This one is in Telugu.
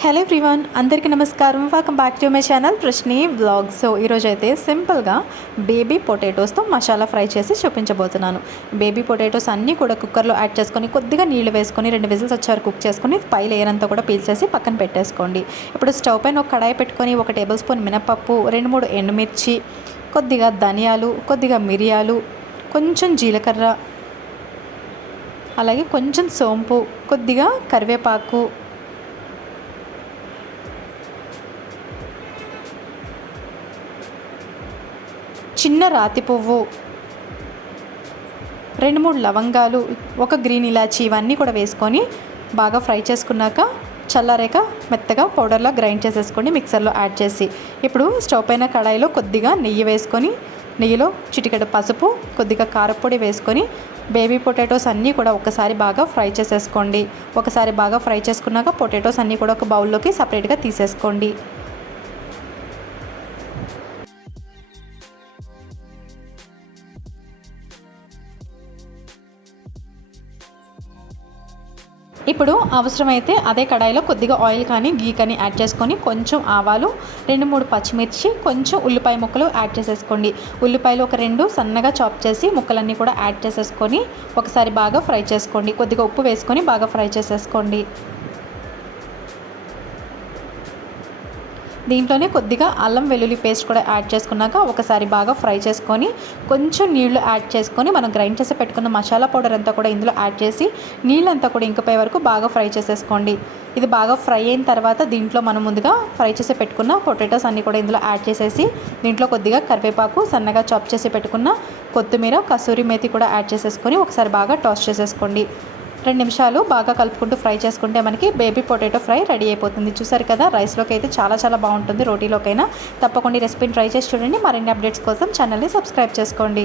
హలో ఎవ్రీవన్ అందరికీ నమస్కారం. Welcome back to my channel ప్రశ్ని blog so ఈరోజు అయితే సింపుల్గా బేబీ పొటాటోస్తో మసాలా ఫ్రై చేసి చూపించబోతున్నాను. బేబీ పొటాటోస్ అన్నీ కూడా కుక్కర్లో యాడ్ చేసుకొని కొద్దిగా నీళ్ళు వేసుకొని రెండు విజిల్స్ వచ్చారు కుక్ చేసుకొని పై లేయర్ అంతా కూడా పీల్చేసి పక్కన పెట్టేసుకోండి. ఇప్పుడు స్టవ్ పైన ఒక కడాయి పెట్టుకొని ఒక టేబుల్ స్పూన్ మినపప్పు రెండు మూడు ఎండుమిర్చి కొద్దిగా ధనియాలు కొద్దిగా మిరియాలు కొంచెం జీలకర్ర అలాగే కొంచెం సోంపు కొద్దిగా కరివేపాకు చిన్న రాతి పువ్వు. రెండు మూడు లవంగాలు ఒక గ్రీన్ ఇలాచి ఇవన్నీ కూడా వేసుకొని బాగా ఫ్రై చేసుకున్నాక చల్లారాక మెత్తగా పౌడర్లో గ్రైండ్ చేసేసుకోండి మిక్సర్లో యాడ్ చేసి ఇప్పుడు స్టవ్ పైన కడాయిలో కొద్దిగా నెయ్యి వేసుకొని నెయ్యిలో చిటికెడ పసుపు కొద్దిగా కారపొడి వేసుకొని బేబీ పొటాటోస్ అన్నీ కూడా ఒకసారి బాగా ఫ్రై చేసేసుకోండి. ఒకసారి బాగా ఫ్రై చేసుకున్నాక పొటాటోస్ అన్నీ కూడా ఒక బౌల్లోకి సపరేట్గా తీసేసుకోండి. ఇప్పుడు అవసరమైతే అదే కడాయిలో కొద్దిగా ఆయిల్ కానీ గీ కానీ యాడ్ చేసుకొని కొంచెం ఆవాలు రెండు మూడు పచ్చిమిర్చి కొంచెం ఉల్లిపాయ ముక్కలు యాడ్ చేసేసుకోండి. ఉల్లిపాయలు ఒక రెండు సన్నగా చాప్ చేసి ముక్కలన్నీ కూడా యాడ్ చేసేసుకొని ఒకసారి బాగా ఫ్రై చేసుకోండి. కొద్దిగా ఉప్పు వేసుకొని బాగా ఫ్రై చేసేసుకోండి. దీంట్లోనే కొద్దిగా అల్లం వెల్లుల్లి పేస్ట్ కూడా యాడ్ చేసుకున్నాక ఒకసారి బాగా ఫ్రై చేసుకొని కొంచెం నీళ్ళు యాడ్ చేసుకొని మనం గ్రైండ్ చేసి పెట్టుకున్న మసాలా పౌడర్ అంతా కూడా ఇందులో యాడ్ చేసి నీళ్ళంతా కూడా ఇంకిపోయే వరకు బాగా ఫ్రై చేసేసుకోండి. ఇది బాగా ఫ్రై అయిన తర్వాత దీంట్లో మనం ముందుగా ఫ్రై చేసి పెట్టుకున్న పొటాటోస్ అన్నీ కూడా ఇందులో యాడ్ చేసేసి దీంట్లో కొద్దిగా కరివేపాకు సన్నగా చాప్ చేసి పెట్టుకున్న కొత్తిమీర కసూరి మేతి కూడా యాడ్ చేసేసుకొని ఒకసారి బాగా టాస్ చేసేసుకోండి. రెండు నిమిషాలు బాగా కలుపుకుంటూ ఫ్రై చేసుకుంటే మనకి బేబీ పొటాటో ఫ్రై రెడీ అయిపోతుంది. చూసారు కదా రైస్లోకి అయితే చాలా చాలా బాగుంటుంది రోటీలోకైనా. తప్పకుండా రెసిపీని ట్రై చేసి చూడండి. మరిన్ని అప్డేట్స్ కోసం ఛానల్ని సబ్స్క్రైబ్ చేసుకోండి.